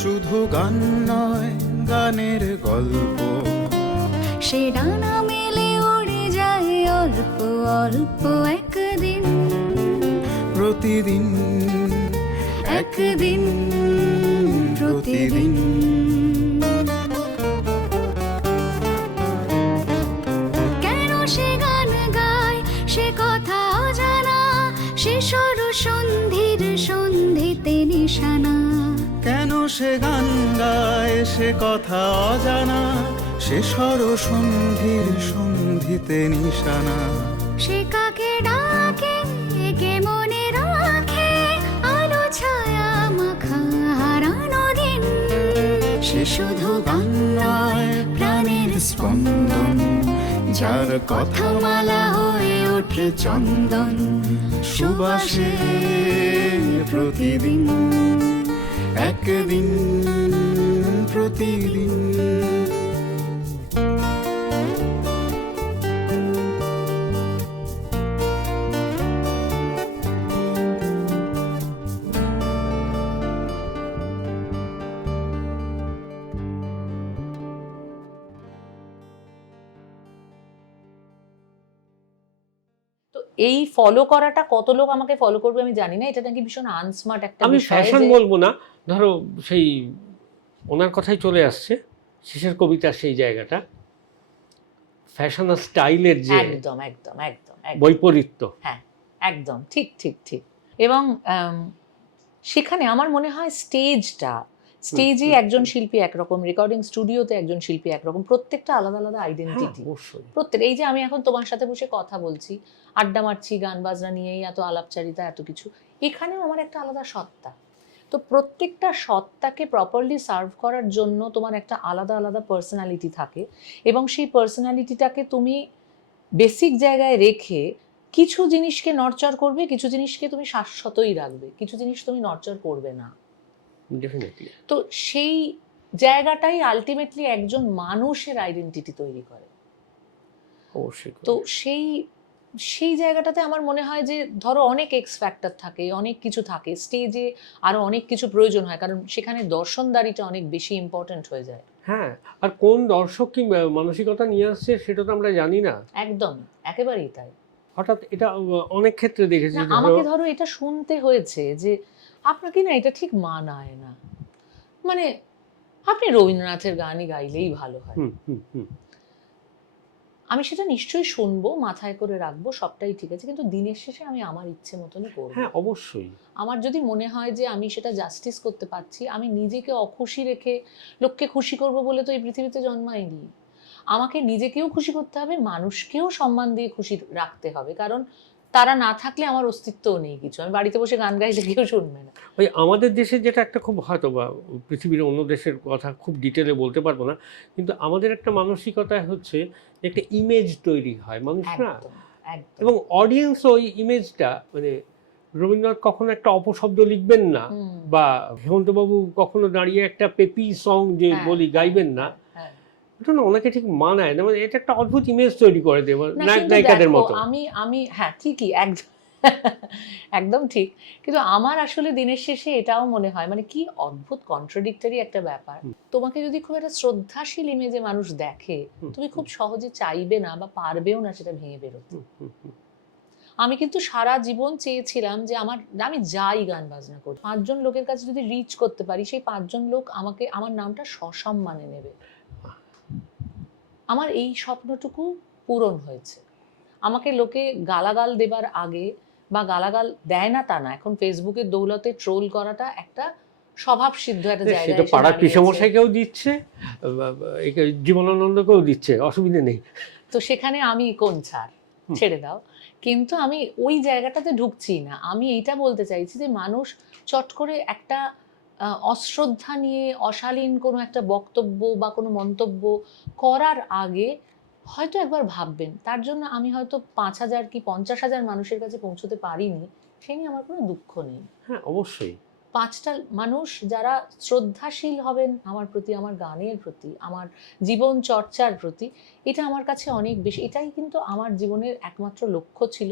শুধু গান নয়, গানের গল্প। সে ডানা মেলে উড়ে যায় অল্প অল্প একদিন, প্রতিদিন একদিন প্রতিদিন। কেন সে গান গায় সে কথা অজানা, সে সর সন্ধির সন্ধিতে নিশানা। কেন সে গান গায় সে কথা অজানা, সে স্বর সন্ধির সন্ধিতে নিশানা। সে কাকে ডাকে কে মনে রাখে, আলো ছায়া মাখা হারানো দিন। সে শুধু গান নয়, প্রাণের স্পন্দন, যার কথামালা হয়ে ওঠে চন্দন, সুবাসে প্রতিদিন, একদিন প্রতিদিন। তো এই ফলো করাটা কত লোক আমাকে ফলো করবে আমি জানি না, এটা নাকি ভীষণ আনস্মার্ট একটা আমি বিষয় ফ্যাশন যে- বলবো না, ধরো সেই ওনার কথাই চলে আসছে শেষের কবিতার সেই জায়গাটা, ফ্যাশন আর স্টাইলের যে একদম একদম একদম একদম। বৈপরীত্য। হ্যাঁ একদম ঠিক ঠিক ঠিক। এবং সেখানে আমার মনে হয় স্টেজে একজন শিল্পী একরকম, রেকর্ডিং স্টুডিওতে একজন শিল্পী একরকম, প্রত্যেকটা আলাদা আলাদা আইডেন্টিটি। অবশ্যই। প্রত্যেক, এই যে আমি এখন তোমার সাথে বসে কথা বলছি, আড্ডা মারছি, গান বাজনা নিয়েই এত আলাপচারিতা এত কিছু, এখানেও আমার একটা আলাদা সত্তা। তো প্রত্যেকটা সত্তাকে প্রপারলি সার্ভ করার জন্য তোমার একটা আলাদা আলাদা পার্সোনালিটি থাকে, এবং সেই পার্সোনালিটিটাকে তুমি বেসিক জায়গায় রেখে কিছু জিনিসকে নর্চার করবে, কিছু জিনিসকে তুমি শাশ্বতই রাখবে, কিছু জিনিস তুমি নর্চার করবে না। ডেফিনেটলি। তো সেই জায়গাটাই আলটিমেটলি একজন মানুষের আইডেন্টিটি তৈরি করে। অবশ্যই। তো সেই জায়গাটাতে আমার মনে হয় যে ধরো অনেক এক্স ফ্যাক্টর থাকে, অনেক কিছু থাকে, স্টেজে আরো অনেক কিছু প্রয়োজন হয়, কারণ সেখানে দর্শনদারিটা অনেক বেশি ইম্পর্টেন্ট হয়ে যায়। হ্যাঁ, আর কোন দর্শক কি মানসিকতা নিয়ে আসছে সেটা তো আমরা জানি না। একদম, একেবারেই তাই। হঠাৎ এটা অনেক ক্ষেত্রে দেখেছি। না, আমাকে ধরো এটা শুনতে হয়েছে যে আপনাকে না এটা ঠিক মানায় না, মানে আপনি রবীন্দ্রনাথের গানই গাইলেই ভালো হয়। আমি সেটা নিশ্চয়ই শুনবো, মাথায় করে রাখবো, সবটাই ঠিক আছে, কিন্তু দিনের শেষে আমি আমার ইচ্ছে মতনই করবো। হ্যাঁ অবশ্যই। আমার যদি মনে হয় যে আমি সেটা জাস্টিস করতে পারছি, আমি নিজেকে অখুশি রেখে লোককে খুশি করব বলে তো এই পৃথিবীতে জন্মাইনি। আমাকে নিজেকেও খুশি করতে হবে, মানুষকেও সম্মান দিয়ে খুশি রাখতে হবে, কারণ তারা না থাকলে আমার অস্তিত্বও নেই কিছু। আমি বাড়িতে বসে গান গাইলে কেউ শুনবে না। ওই আমাদের দেশে যেটা একটা খুব, হয়তো বা পৃথিবীর অন্য দেশের কথা খুব ডিটেলে বলতে পারবো না, কিন্তু আমাদের একটা মানসিকতা হচ্ছে একটা ইমেজ তৈরি হয় মানুষ না, একদম একদম। এবং অডিয়েন্স ওই ইমেজটা, মানে রবীন্দ্রনাথ কখনো একটা অপশব্দ লিখবেন না, বা হেমন্তবাবু কখনো দাঁড়িয়ে একটা পেপি সং যে বলি গাইবেন না, এটা না ওনাকে ঠিক মানায় না, মানে এটা একটা অদ্ভুত ইমেজ তৈরি করে দেয় নায়ক নায়িকাদের মতো। আমি হ্যাঁ ঠিকই, একদম একদম ঠিক। কিন্তু আমার আসলে দিনের শেষে এটাও মনে হয়, মানে কি অদ্ভুত কন্ট্রাডিক্টরি একটা ব্যাপার। তোমাকে যদি খুব একটা শ্রদ্ধাশীল ইমেজে মানুষ দেখে, তুমি খুব সহজে চাইবে না বা পারবেও না সেটা ভেঙে বেরোতে। আমি কিন্তু সারা জীবন চেয়েছিলাম যে আমি যাই গান বাজনা করি, 5 জন লোকের কাছে যদি রিচ করতে পারি, সেই 5 জন লোক আমার নামটা সসম্মানে নেবে। আমার এই স্বপ্নটুকু পূরণ হয়েছে। আমাকে লোকে গালাগাল দেবার আগে, বা গালাগাল দেয় না তা না, এখন ফেসবুকের দৌলতে ট্রোল করাটা একটা স্বভাব সিদ্ধ একটা জায়গা। সেটা পাড়ার পিসমশাইকেও দিচ্ছে, জীবনানন্দকেও দিচ্ছে, অসুবিধা নেই। তো সেখানে আমি কোন ছাড়, ছেড়ে দাও। কিন্তু আমি ওই জায়গাটাতে ঢুকছি না। আমি এইটা বলতে চাইছি যে মানুষ চট করে একটা অশ্রদ্ধা নিয়ে অশালীন কোনো একটা বক্তব্য বা কোনো মন্তব্য করার আগে হয়তো একবার ভাববেন। তার জন্য আমি হয়তো 5,000 কি 50,000 মানুষের কাছে পৌঁছতে পারিনি, সে নিয়ে আমার কোনো দুঃখ নেই। হ্যাঁ অবশ্যই। 5টা মানুষ যারা শ্রদ্ধাশীল হবেন আমার প্রতি, আমার গানের প্রতি, আমার জীবন চর্চার প্রতি, এটা আমার কাছে অনেক বেশি। এটাই কিন্তু আমার জীবনের একমাত্র লক্ষ্য ছিল,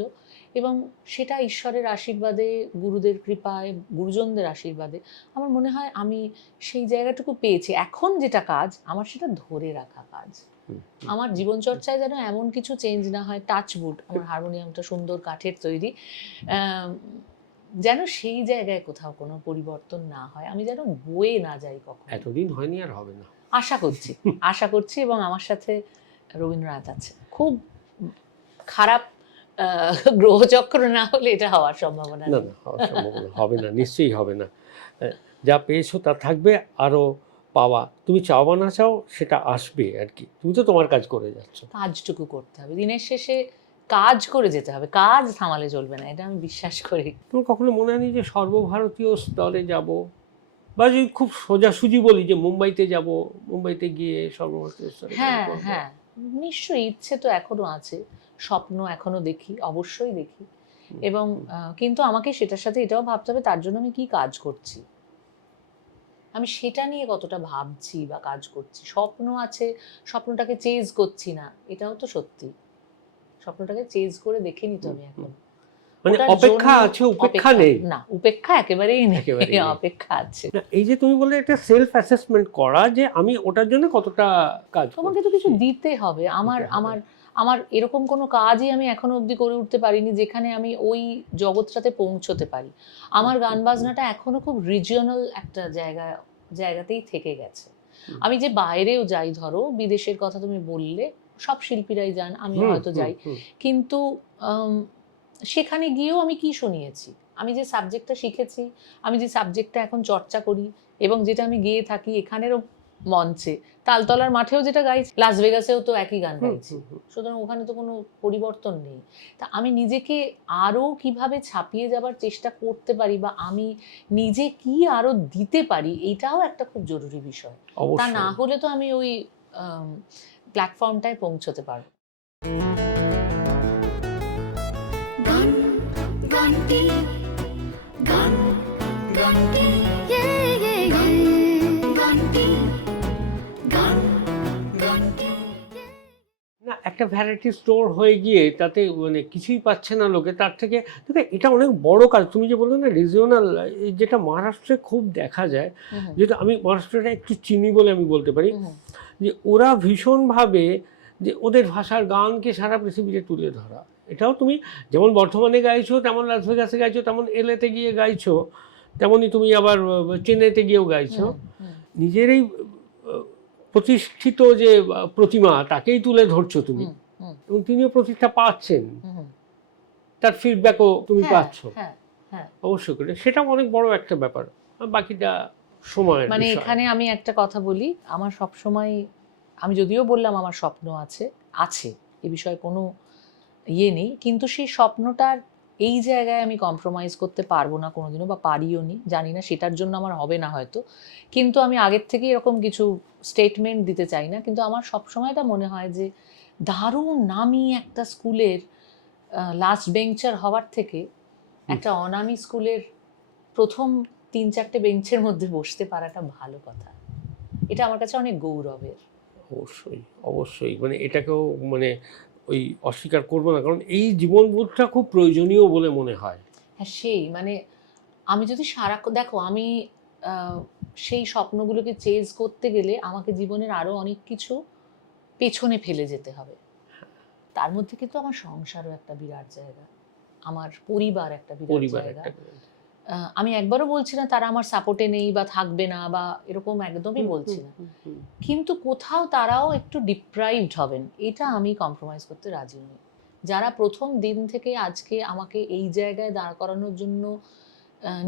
এবং সেটা ঈশ্বরের আশীর্বাদে, গুরুদের কৃপায়, গুরুজনদের আশীর্বাদে আমার মনে হয় আমি সেই জায়গাটুকু পেয়েছি। এখন যেটা কাজ আমার, সেটা ধরে রাখা কাজ। আমার জীবনচর্চায় যেন এমন কিছু চেঞ্জ না হয়, টাচউড, আমার হারমোনিয়ামটা সুন্দর কাঠের তৈরি, যেন সেই জায়গায় কোথাও কোনো পরিবর্তন না হয়, আমি যেন বয়ে না যাই কখনো। এতদিন হয়নি, আর হবে না আশা করছি এবং আমার সাথে রবীন্দ্রনাথ আছে। খুব খারাপ গ্রহচক্র না হলে এটা হওয়ার সম্ভাবনা না, হওয়ার সম্ভাবনা হবে না, নিশ্চয়ই হবে না। যা পেয়েছো তা থাকবে, আরো পাওয়া। তুমি চাও বা না চাও সেটা আসবে আর কি। তুমি তো তোমার কাজ করে যাচ্ছ। কাজটুকু করতে হবে, দিনের শেষে কাজ করে যেতে হবে, কাজ থামালে চলবে না, এটা আমি বিশ্বাস করি। তোমার কখনো মনে হয়নি যে সর্বভারতীয় স্তরে যাব, বা যদি খুব সোজাসুজি বলি যে মুম্বাইতে যাব, মুম্বাইতে গিয়ে সর্বভারতীয় স্তরে? হ্যাঁ, নিশ্চয়ই ইচ্ছে তো এখনো আছে, স্বপ্ন এখনো দেখি, অবশ্যই দেখি। এবং কিন্তু আমাকে সেটার সাথে এটাও ভাবতে হবে তার জন্য আমি কি কাজ করছি, আমি সেটা নিয়ে কতটা ভাবছি বা কাজ করছি। স্বপ্ন আছে, স্বপ্নটাকে চেজ করছি না, এটাও তো সত্যি। স্বপ্নটাকে চেজ করে দেখে নিতে হবে এখন। মানে অপেক্ষা আছে, উপেক্ষা নেই। না, উপেক্ষা একেবারেই নেই, অপেক্ষা আছে। এই যে তুমি বললে একটা সেলফ অ্যাসেসমেন্ট করা, যে আমি ওটার জন্য কতটা কাজ, তোমাকে তো কিছু দিতে হবে। আমার এরকম কোনো কাজই আমি এখনো অবধি করে উঠতে পারিনি যেখানে আমি ওই জগৎটাতে পৌঁছতে পারি। আমার গান বাজনাটা এখনো খুব রিজিওনাল একটা জায়গাতেই থেকে গেছে। আমি যে বাইরেও যাই, ধরো বিদেশের কথা তুমি বললে, সব শিল্পীরাই যান, আমি হয়তো যাই, কিন্তু সেখানে গিয়েও আমি কি শুনিয়েছি, আমি যে সাবজেক্টটা শিখেছি, আমি যে সাবজেক্টটা এখন চর্চা করি এবং যেটা আমি গেয়ে থাকি এখানেরও মঞ্চে, তালতলার মাঠেও যেটা গাইছি, লাস ভেগাসেও তো একই গান গাইছি, সুতরাং ওখানে তো কোনো পরিবর্তন নেই। তা আমি নিজেকে আরো কিভাবে ছাপিয়ে যাবার চেষ্টা করতে পারি, বা আমি নিজে কি আরো দিতে পারি, এইটাও একটা খুব জরুরি বিষয়। তা না হলে তো আমি ওই প্ল্যাটফর্মটায় পৌঁছতে পারবো। না, একটা ভ্যারাইটি স্টোর হয়ে গিয়ে তাতে মানে কিছুই পাচ্ছে না লোকে, তার থেকে এটা অনেক বড় কাজ। তুমি যে বললে না রিজিওনাল, যেটা মহারাষ্ট্রে খুব দেখা যায়, যেটা আমি মহারাষ্ট্রটা একটু চিনি বলে আমি বলতে পারি, যে ওরা ভীষণভাবে যে ওদের ভাষার গানকে সারা পৃথিবীতে তুলে ধরা। এটাও তুমি যেমন বর্ধমানে গাইছো, তেমন লাস ভেগাসে গাইছো, তেমন এলএতে গিয়ে গাইছো, তেমনই তুমি আবার চেন্নাইতে গিয়েও গাইছো। নিজের এই প্রতিষ্ঠিত যে প্রতিমা তাকেই তুলে ধরছো তুমি, এবং তিনিও প্রতিষ্ঠা পাচ্ছেন, তার ফিডব্যাকও তুমি পাচ্ছ। অবশ্যই করে সেটা অনেক বড় একটা ব্যাপার। বাকিটা সময়ের মানে বিষয়। এখানে আমি একটা কথা বলি, আমার সব সময়, আমি যদিও বললাম আমার স্বপ্ন আছে এ বিষয়ে কোনো ইয়ে নেই, কিন্তু সেই স্বপ্নটার এই জায়গায় আমি কম্প্রোমাইজ করতে পারবো না কোনোদিনও, বা পারিও নি, জানি না সেটার জন্য আমার হবে না হয়তো, কিন্তু আমি আগের থেকে এরকম কিছু স্টেটমেন্ট দিতে চাই না। কিন্তু আমার সবসময় এটা মনে হয় যে দারুণ নামি একটা স্কুলের লাস্ট বেঞ্চার হওয়ার থেকে একটা অনামি স্কুলের প্রথম 3-4টে বেঞ্চের মধ্যে বসতে পারাটা ভালো কথা। এটা আমার কাছে অনেক গৌরবের। অবশ্যই মানে এটাকেও মানে ওই অস্বীকার করবো না, কারণ এই জীবনবোধটা খুব প্রয়োজনীয় বলে মনে হয়। হ্যাঁ, সেই মানে আমি যদি সারাক্ষণ, দেখো আমি সেই স্বপ্নগুলোকে চেজ করতে গেলে আমাকে জীবনের আরো অনেক কিছু পেছনে ফেলে যেতে হবে। তার মধ্যে কিন্তু আমার সংসারও একটা বিরাট জায়গা, আমার পরিবার একটা বিরাট জায়গা। আমি একবারও বলছি না তারা আমার সাপোর্টে নেই বা থাকবে না, বা এরকম একদমই বলছি না, কিন্তু কোথাও তারাও একটু ডিপ্রাইভড হবেন, এটা আমি কম্প্রোমাইজ করতে রাজি নই। যারা প্রথম দিন থেকে আজকে আমাকে এই জায়গায় দাঁড় করানোর জন্য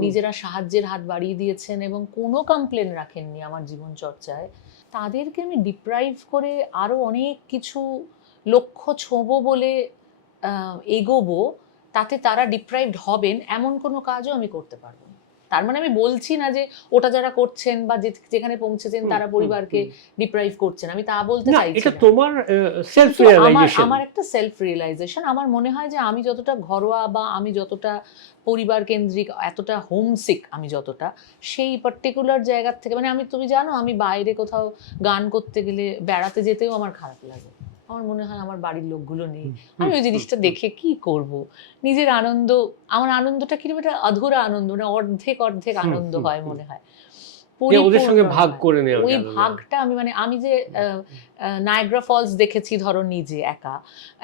নিজেরা সাহায্যের হাত বাড়িয়ে দিয়েছেন এবং কোনো কমপ্লেন রাখেননি আমার জীবন চর্চায়, তাদেরকে আমি ডিপ্রাইভ করে আরো অনেক কিছু লক্ষ্য ছোঁবো বলে এগোবো, তাতে তারা ডিপ্রাইভড হবেন এমন কোনো কাজও আমি করতে পারবো না। তার মানে আমি বলছি না যে ওটা যারা করছেন বা যেখানে পৌঁছেছেন তারা পরিবারকে ডিপ্রাইভ করছেন, আমি তা বলতে চাইছি এটা না। তোমার সেলফ কিন্তু রিয়েলাইজেশন। আমার একটা সেলফ রিয়েলাইজেশন, আমার মনে হয় যে আমি যতটা ঘরোয়া বা আমি যতটা পরিবার কেন্দ্রিক, এতটা হোমসিক আমি যতটা, সেই পার্টিকুলার জায়গার থেকে, মানে আমি, তুমি জানো আমি বাইরে কোথাও গান করতে গেলে, বেড়াতে যেতেও আমার খারাপ লাগে। আমার মনে হয় আমার বাড়ির লোকগুলো নেই, আমি ওই জিনিসটা দেখে কি করব, নিজের আনন্দ, আমার আনন্দটা কিরকম একটা অধুরা আনন্দ, মানে অর্ধেক অর্ধেক আনন্দ হয় মনে হয়, ওদের সঙ্গে ভাগ করে নেওয়া, ওই ভাগটা আমি, মানে আমি যে নায়াগ্রা ফলস দেখেছি ধরো নিজে একা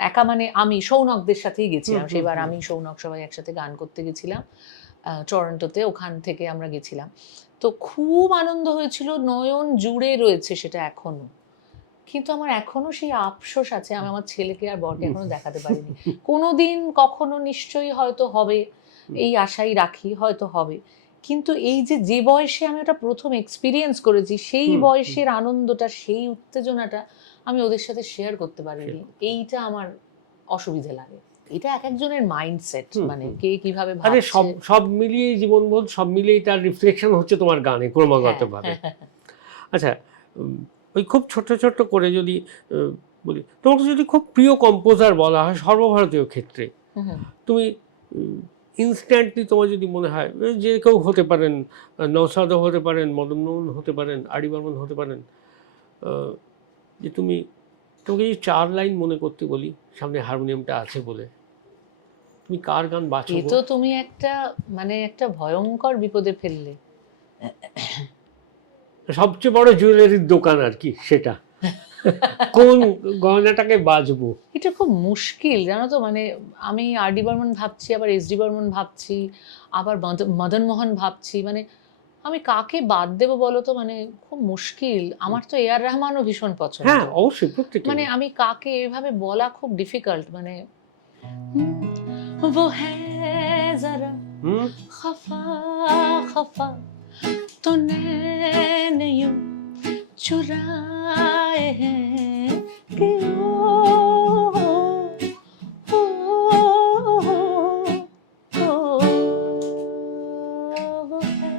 একা, মানে আমি সৌনকদের সাথেই গেছিলাম সেবার, আমি সৌনক সবাই একসাথে গান করতে গেছিলাম টরন্টোতে, ওখান থেকে আমরা গেছিলাম, তো খুব আনন্দ হয়েছিল, নয়ন জুড়ে রয়েছে সেটা এখনো। কিন্তু আমার এখনো সেই আফসোস আছে, আমি আমার ছেলেকে আর বরকে এখনো দেখাতে পারিনি। কোনোদিন কখনো নিশ্চয়ই হয়তো হবে, এই আশাই রাখি, হয়তো হবে, কিন্তু এই যে বয়সে আমি ওটা প্রথম এক্সপিরিয়েন্স করেছি, সেই বয়সের আনন্দটা, সেই উত্তেজনাটা আমি ওদের সাথে শেয়ার করতে পারিনি, এইটা আমার অসুবিধে লাগে। এটা এক একজনের মাইন্ডসেট, মানে কে কিভাবে ভাবছে। সব মিলিয়ে জীবনবোধ, সব মিলিয়ে তার রিফ্লেকশন হচ্ছে তোমার গানে ক্রমাগতভাবে। আচ্ছা, ওই খুব ছোট ছোট করে যদি বলি, তোমাকে যদি খুব প্রিয় কম্পোজার বলা হয় সর্বভারতীয় ক্ষেত্রে, তুমি ইনস্ট্যান্টলি তোমার যদি মনে হয়, যে কেউ হতে পারেন, নওশাদও হতে পারেন, মদন মোহন হতে পারেন, আর.ডি. বর্মন হতে পারেন, যে তোমাকে যে 4 লাইন মনে করতে বলি, সামনে হারমোনিয়ামটা আছে বলে, তুমি কার গান বাঁচো? এ তো তুমি একটা, মানে একটা ভয়ঙ্কর বিপদে ফেললে। সবচেয়ে বড় জুয়েলারির দোকান আর কি, সেটা কোন গয়নাটাকে বাজবো, এটা খুব মুশকিল জানো তো, মানে আমি আর.ডি. বর্মন ভাবছি, আবার এস.ডি. বর্মন ভাবছি, আবার মদন মোহন ভাবছি, মানে আমি কাকে বাদ দেবো বলো তো, মানে খুব মুশকিল। আমার তো এ আর রহমানও ভীষণ পছন্দ। হ্যাঁ অবশ্যই, প্রত্যেকটা, মানে আমি কাকে এভাবে বলা খুব ডিফিকাল্ট, মানে वो है जरा खफा खफा तो नैन यूं चुराए हैं कि वो है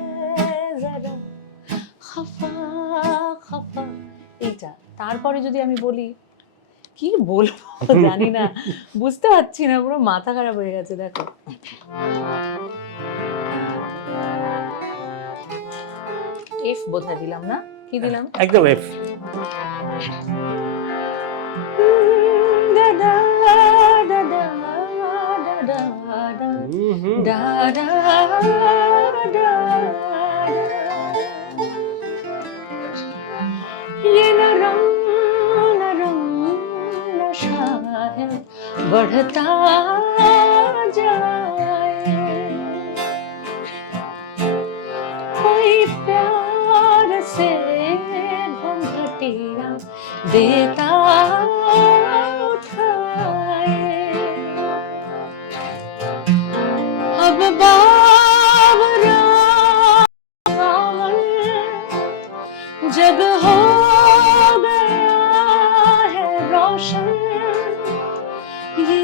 जरा खफा खफा। এইটা তারপরে যদি আমি বলি, কি বলবো জানি না, বুঝতে পারছি না, পুরো মাথা খারাপ হয়ে গেছে। দেখো, এফ বোধহয় দিলাম না, কি দিলাম, একদম এফ। बढ़ता जाए कोई प्यार से घुंघटिया देता उठाए, अब बावरा जग हो गया है रोशन, ये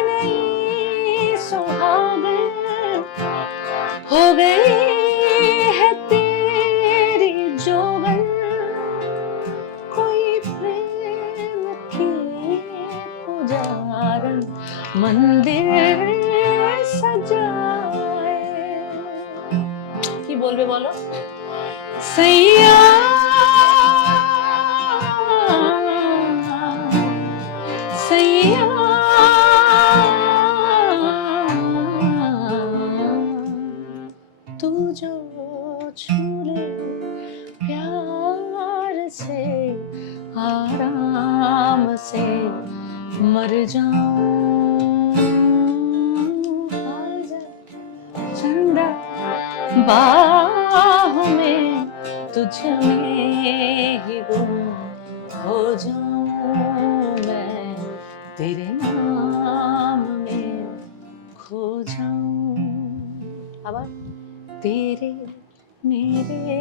नई सुहागन हो गई है तेरी जोगन, कोई प्रेम की पुजारन मंदिर सजाए। की बोलबे बोलो सैया, सैया तू जो छूले प्यार से आराम से मर जाऊं, आजा चंदा बाहों में तुझ में ही गुम हो जाऊं, मैं तेरे नाम में खो जाऊं। আবার तेरे मेरे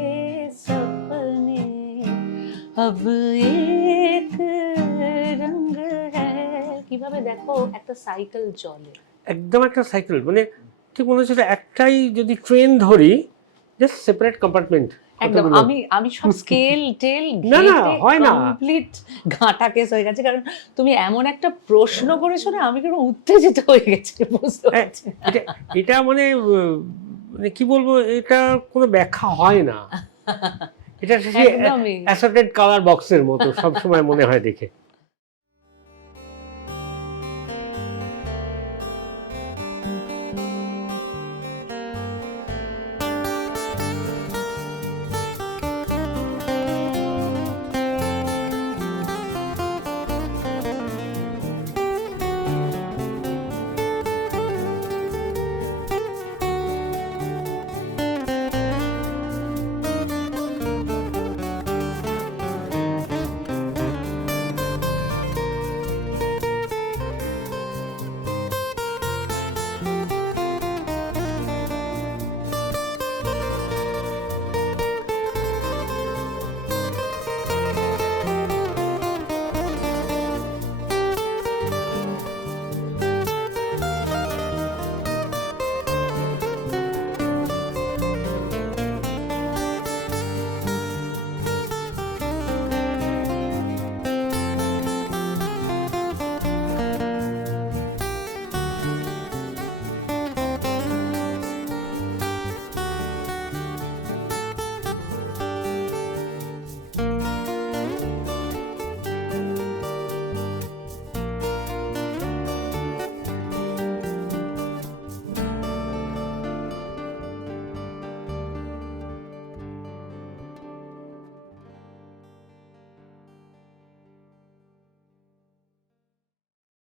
सपने अब एक रंग है, কিভাবে দেখো একটা সাইকেল চলে, একদম একটা সাইকেল, মানে ঠিক মনে হচ্ছে একটাই যদি ট্রেন ধরি, জাস্ট সেপারেট কম্পার্টমেন্ট। একদম আমি সব স্কেল টেল না, হয় না। কমপ্লিট ঘাটা কেস হয়ে গেছে, কারণ তুমি এমন একটা প্রশ্ন করেছো না, আমি কেন উত্তেজিত হয়ে গেছি, বুঝতে পারছি। এটা মানে কি বলবো, এটা কোনো ব্যাখ্যা হয় না। এটা একদমই অ্যাসর্টেড কালার বক্সের মতো সব সময় মনে হয় দেখে।